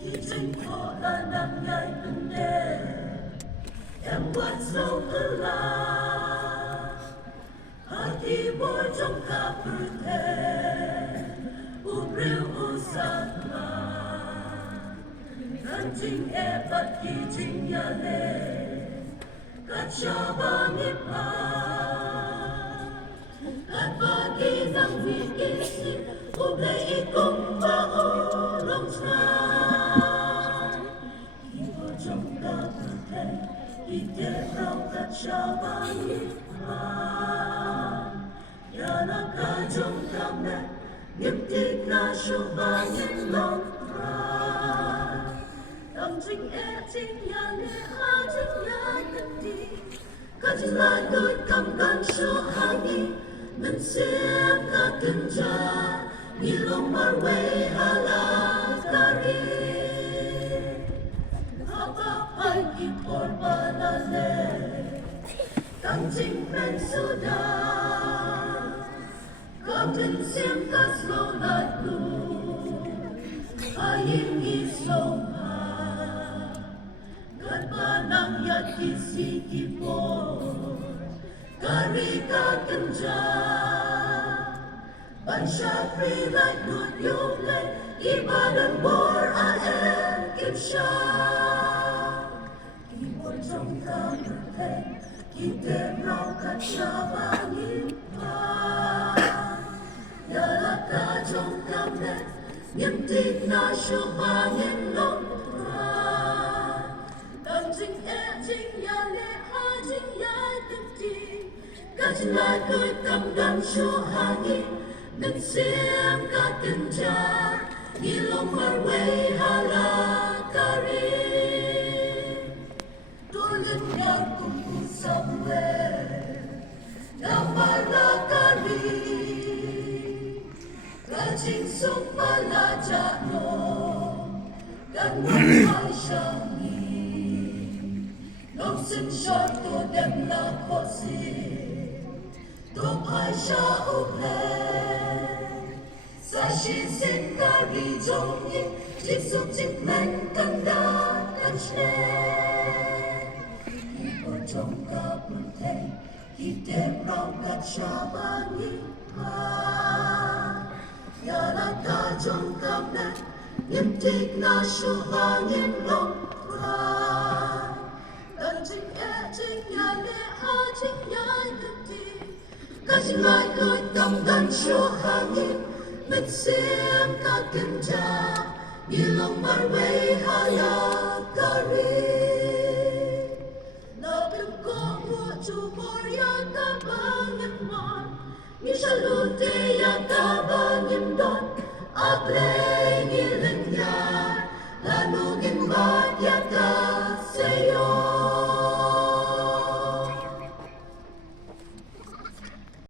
이젠 곤란한 얇은데 em quạt sâu ư la hati bồi trong cả bự thể u riu u sát la thân chính e bất kỳ chính nhà lệ cắt cho ba nghiệp pa cắt ba kỳ dòng vì ý u đầy cùng ba ô lòng xa trong cả bự thể Ite rau kacabani ya na ka jong kamne ngimtik na shubayin long ra tâm chính e chính ya ne ha chính ya ti ka chính la đôi cầm gan shu hani mình xem ka kinh ja ni long mar way hala kari Ay ipor balale Kancing pen sudah Kancing sim kaslo lagu Aying isoma Kadbanang yati si ipor Karika kenja Bansha free like good you play Ibadan bor aem kimsha trong cả bự thể khi đêm rau cắt cho bao nhiêu hoa giờ là ta trong cảm đẹp niềm tin na cho ba nhân lòng hoa tâm chính e chính nhà lệ ha chính nhà tâm tin cả chính lại đôi cầm đàn cho hà nghi đừng xem cả tình cha như lòng mar way hà la kari Kung somewhere Namalakari Kajing sung palajano Kanong ay siyangin Nong sinshot ko dem na kosi Dong ay siya upe Sa shisin kari jongin Jipsuk jipmen kanda kanchne trong cả bự thể khi đêm rau cắt cho ba nhịp nhà là ta trong cảm đẹp niềm thích na shu ba nhân lòng ra tận chính e chính nhà lệ ha chính nhà thực thi cả chính lại đôi cầm gần cho hàng nghìn mình xem cả kinh cha như lòng mar way ha ya kari Chu Boria Kabanyaman Mishalute Yakabanyan Don Aple Nilanya Lanu Gimbat Yaka